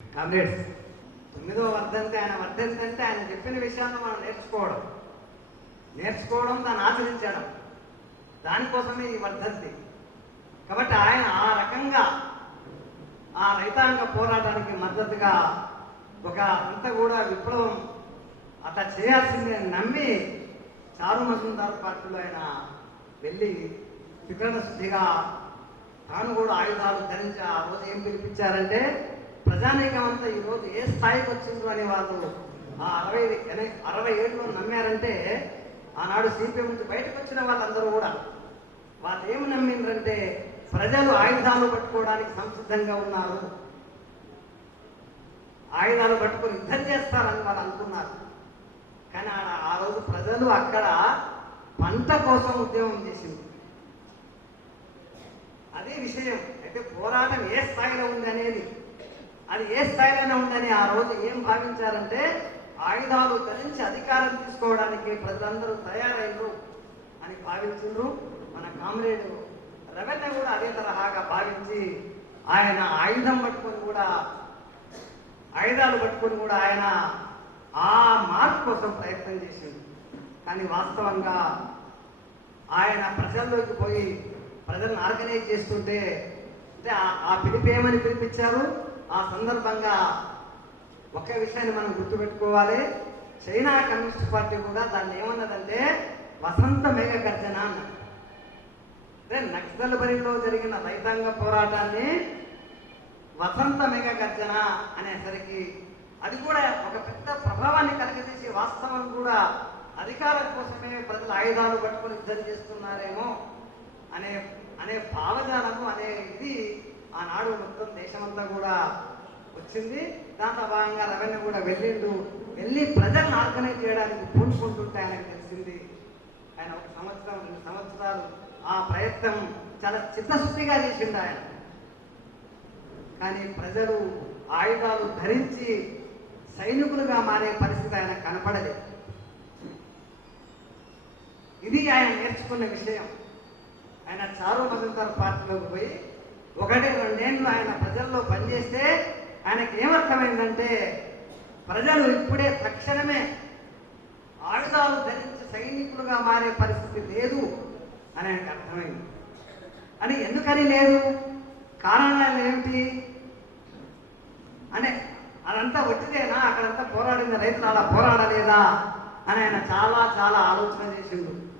Comrades. తొమ్మిదో వర్ధంతి ఆయన వర్ధంతి అంటే ఆయన చెప్పిన విషయాన్ని మనం నేర్చుకోవడం. నేర్చుకోవడం దాన్ని ఆచరించడం. దానికోసమే ఈ వర్ధంతి. కాబట్టి ఆయన ఆ రకంగా ఆ రైతాంగ పోరాటానికి మద్దతుగా ఒక అంత కూడా విప్లవం అట్లా చేయాల్సిందే అని నమ్మి చారు మజుందార్ పార్టీలో ఆయన వెళ్ళి శిఖరణ శుద్ధిగా తాను కూడా ఆయుధాలు ధరించి ఆ రోజు ఏం పిలిపించారంటే ప్రజానీకం అంతా ఈ రోజు ఏ స్థాయికి వచ్చిందో అని వాళ్ళు ఆ అరవై అరవై ఏళ్ళు నమ్మారంటే ఆనాడు సిపిఎం నుంచి బయటకు వచ్చిన వాళ్ళందరూ కూడా వాళ్ళు ఏమి నమ్మిందంటే ప్రజలు ఆయుధాలు పట్టుకోవడానికి సంసిద్ధంగా ఉన్నారు. ఆయుధాలు పట్టుకొని యుద్ధం చేస్తారని వాళ్ళు అనుకున్నారు. కానీ ఆ- ఆ రోజు ప్రజలు అక్కడ పంట కోసం ఉద్యమం చేసింది అదే విషయం. అయితే పోరాటం ఏ స్థాయిలో ఉంది అనేది అది ఏ స్థాయిలోనే ఉందని ఆ రోజు ఏం భావించారంటే ఆయుధాలు ధరించి అధికారం తీసుకోవడానికి ప్రజలందరూ తయారైనరు అని భావించిండ్రు. మన కామ్రేడ్ రవెన్న కూడా అదే తరహాగా భావించి ఆయన ఆయుధం పట్టుకొని కూడా ఆయుధాలు పట్టుకొని కూడా ఆయన ఆ మార్పు కోసం ప్రయత్నం చేసిండు. కానీ వాస్తవంగా ఆయన ప్రజల్లోకి పోయి ప్రజలను ఆర్గనైజ్ చేస్తుంటే అంటే ఆ- ఆ పిలిపి ఏమని పిలిపించారు? ఆ సందర్భంగా ఒకే విషయాన్ని మనం గుర్తుపెట్టుకోవాలి. చైనా కమ్యూనిస్ట్ పార్టీ కూడా దాన్ని ఏమన్నదంటే వసంత మేఘ గర్జన అన్నది అంటే నక్సల్ బరిలో జరిగిన రైతాంగ పోరాటాన్ని వసంత మేఘ గర్జన అనేసరికి అది కూడా ఒక పెద్ద ప్రభావాన్ని కలిగదీసి వాస్తవం కూడా అధికారం కోసమే ప్రజలు ఆయుధాలు పట్టుకుని యుద్ధం చేస్తున్నారేమో అనే అనే భావజాలము అనే ఇది ఆనాడు మొత్తం దేశమంతా కూడా వచ్చింది. దాంట్లో భాగంగా రవెన్యూ కూడా వెళ్ళిండు. వెళ్ళి ప్రజలను ఆర్గనైజ్ చేయడానికి పూనుకుంటుంటే ఆయనకు తెలిసింది. ఆయన ఒక సంవత్సరం రెండు సంవత్సరాలు ఆ ప్రయత్నం చాలా చిత్తశుద్ధిగా చేసిండు ఆయన. కానీ ప్రజలు ఆయుధాలు ధరించి సైనికులుగా మారే పరిస్థితి ఆయన కనపడలేదు. ఇది ఆయన నేర్చుకున్న విషయం. ఆయన చారు మదంతర పార్టీలోకి పోయి ఒకటి రెండేళ్ళు ఆయన ప్రజల్లో పనిచేస్తే ఆయనకి ఏమర్థమైందంటే ప్రజలు ఇప్పుడే తక్షణమే ఆయుధాలు ధరించి సైనికులుగా మారే పరిస్థితి లేదు అని ఆయనకు అర్థమైంది. అని ఎందుకని లేదు? కారణాలు ఏమిటి? అనే అదంతా వచ్చిదేనా అక్కడంతా పోరాడింది రైతులు అలా పోరాడలేదా? అని ఆయన చాలా చాలా ఆలోచన చేసిండు.